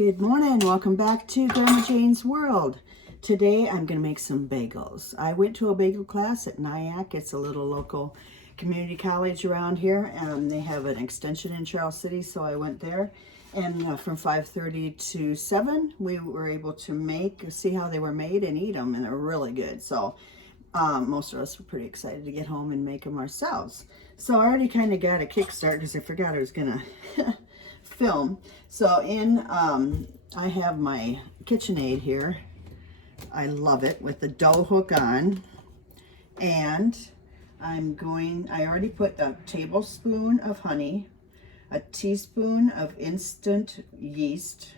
Good morning, welcome back to Grandma Jane's World. Today I'm going to make some bagels. I went to a bagel class at Nyack. It's a little local community college around here. They have an extension in Charles City, so I went there. And from 5:30 to 7, we were able to see how they were made and eat them, and they're really good. So most of us were pretty excited to get home and make them ourselves. So I already kind of got a kickstart because I forgot I was going to film. So I have my KitchenAid here. I love it, with the dough hook on. And I already put a tablespoon of honey, a teaspoon of instant yeast,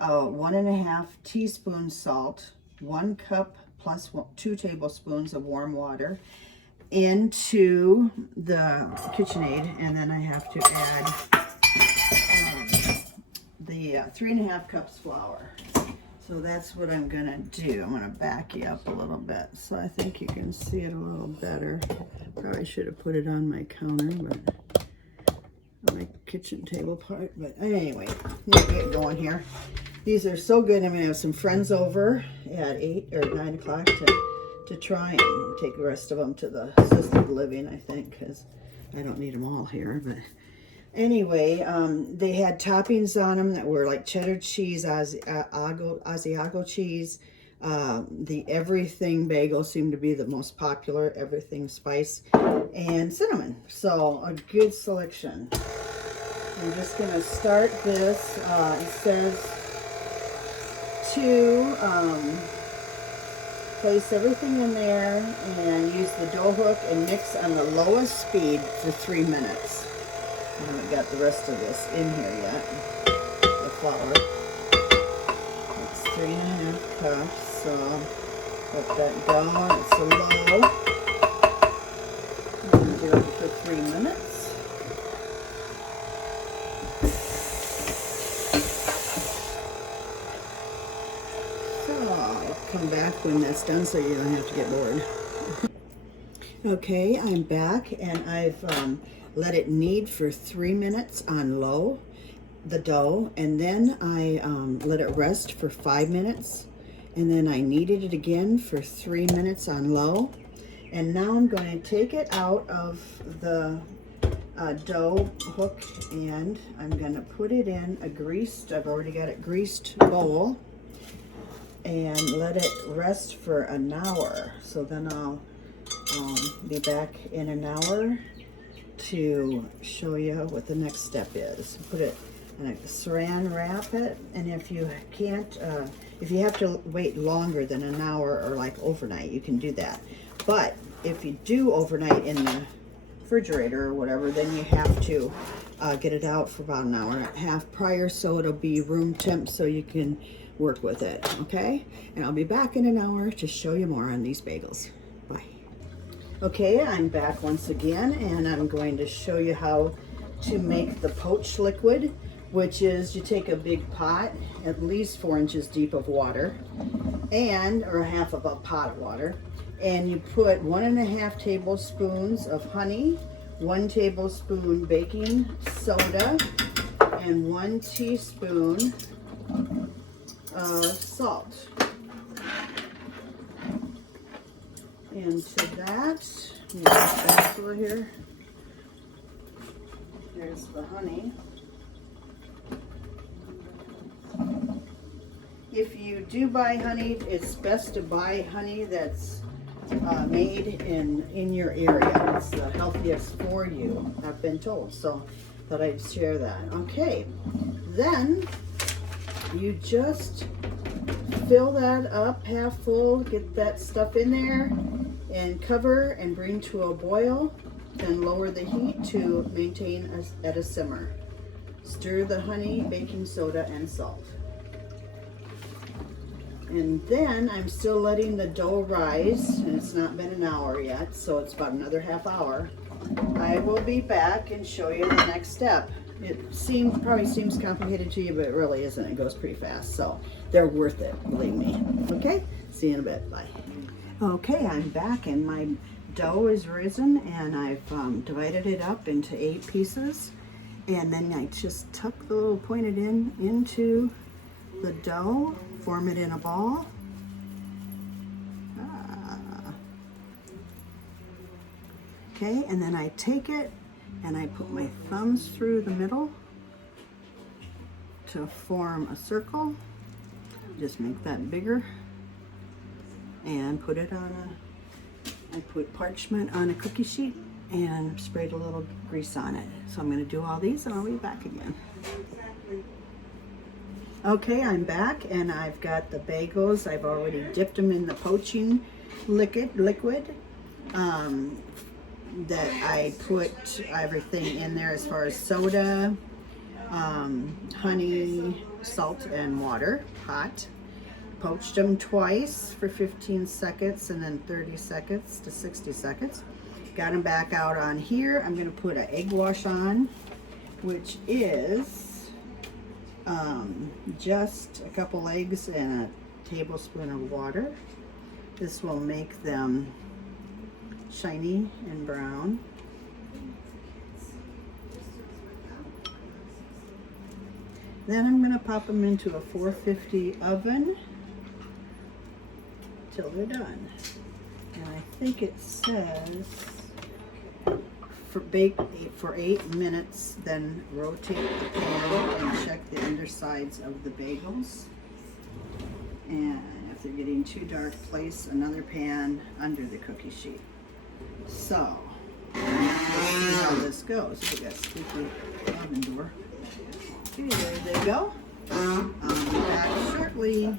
1.5 teaspoons salt, 1 cup plus 2 tablespoons of warm water into the KitchenAid, and then I have to add the 3.5 cups flour. So that's what I'm gonna do. I'm gonna back you up a little bit so I think you can see it a little better. Probably should have put it on my counter, but on my kitchen table part. But anyway, let's get going here. These are so good. I'm gonna have some friends over at 8 or 9 o'clock to try and take the rest of them to the assisted living, I think, because I don't need them all here. But anyway, they had toppings on them that were like cheddar cheese, Asiago cheese. The everything bagel seemed to be the most popular, everything spice, and cinnamon. So a good selection. I'm just going to start this. It says to place everything in there and use the dough hook and mix on the lowest speed for 3 minutes. I haven't got the rest of this in here yet. The flour. It's 3.5 cups, so put that down. It's a low. I'm going to do it for 3 minutes. So I'll come back when that's done so you don't have to get bored. Okay, I'm back, and I've let it knead for 3 minutes on low, the dough, and then I let it rest for 5 minutes, and then I kneaded it again for 3 minutes on low. And now I'm going to take it out of the dough hook, and I'm going to put it in a greased, I've already got it greased bowl, and let it rest for an hour. So then I'll be back in an hour to show you what the next step is. Put it in a saran wrap it, and if you can't, if you have to wait longer than an hour or like overnight, you can do that. But if you do overnight in the refrigerator or whatever, then you have to get it out for about an hour and a half prior, so it'll be room temp so you can work with it, okay? And I'll be back in an hour to show you more on these bagels. Bye. Okay, I'm back once again, and I'm going to show you how to make the poach liquid, which is you take a big pot, at least 4 inches deep of water, or half of a pot of water, and you put 1.5 tablespoons of honey, 1 tablespoon baking soda, and 1 teaspoon of salt. And to that, back over here, there's the honey. If you do buy honey, it's best to buy honey that's made in your area. It's the healthiest for you, I've been told, so thought I'd share that. Okay, then you just fill that up half full, get that stuff in there, and cover and bring to a boil, and lower the heat to maintain at a simmer. Stir the honey, baking soda, and salt. And then I'm still letting the dough rise, and it's not been an hour yet, so it's about another half hour. I will be back and show you the next step. It probably seems complicated to you, but it really isn't. It goes pretty fast, so they're worth it, believe me. Okay, see you in a bit. Bye. Okay, I'm back, and my dough is risen, and I've divided it up into 8 pieces. And then I just tuck the little pointed end into the dough, form it in a ball. Okay, and then I take it and I put my thumbs through the middle to form a circle. Just make that bigger and put it on I put parchment on a cookie sheet and sprayed a little grease on it. So I'm going to do all these and I'll be back again. Okay, I'm back and I've got the bagels. I've already dipped them in the poaching liquid. That I put everything in there as far as soda, honey, salt, and water, hot. Poached them twice for 15 seconds and then 30 seconds to 60 seconds. Got them back out on here. I'm going to put an egg wash on, which is just a couple eggs and a tablespoon of water. This will make them shiny and brown. Then I'm going to pop them into a 450 oven till they're done. And I think it says for bake for 8 minutes, then rotate the pan and check the undersides of the bagels. And if they're getting too dark, place another pan under the cookie sheet. So, let's see how this goes. We got squeaky oven door. Okay, there they go. I'll be back shortly.